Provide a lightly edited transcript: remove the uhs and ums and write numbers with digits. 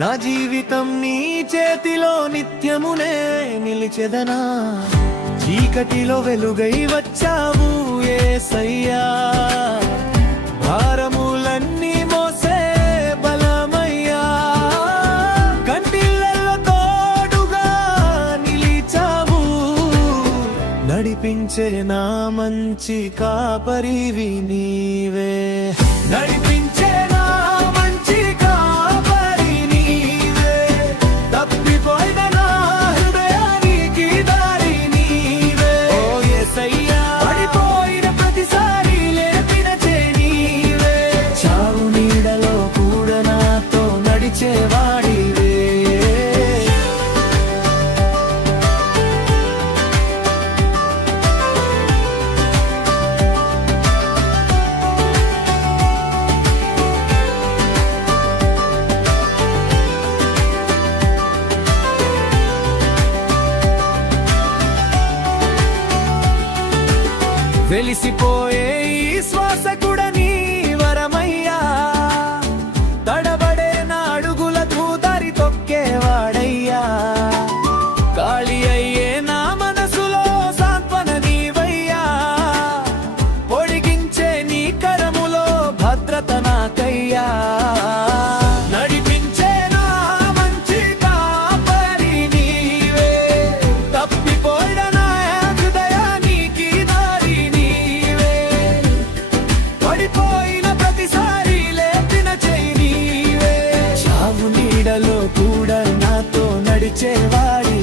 నా జీవితం నీ చేతిలో నిత్యమునే నిలిచెదనా. చీకటిలో వెలుగై వచ్చావు యేసయ్యా, భారములన్నీ మోసే బలమయ్యా. కంటిళ్ళలో తోడుగా నిలిచావు, నడిపించే నా మంచి కాపరివి నీవే. నడిపించే నా మంచి కాపరి నీవే, తప్పిపోయిన నా హృదయానికి దారి నీవే. ఓ యేసయ్యా, పడిపోయిన ప్రతిసారి లేపిన చేయి నీవే. చావు నీడలో కూడా నాతో నడిచేవాడివే. వెలిసిపోయే ఈ శ్వాస కూడా నీ వరమయ్యా, తడబడే నా అడుగులకు దారి తొక్కేవాడయ్యా. ఖాళీ అయ్యే నా మనసులో సాంత్వన నీవయ్యా, పొడిగించే నీ కరములో భద్రత నాకయ్యా. నడిపించే నా మంచి కాపరి నీవే, తప్పిపోయిన నా హృదయానికి దారి నీవే. పడిపోయిన ప్రతిసారి లేపిన చేయి నీవే. చావు నీడలో కూడా నాతో నడిచేవాడి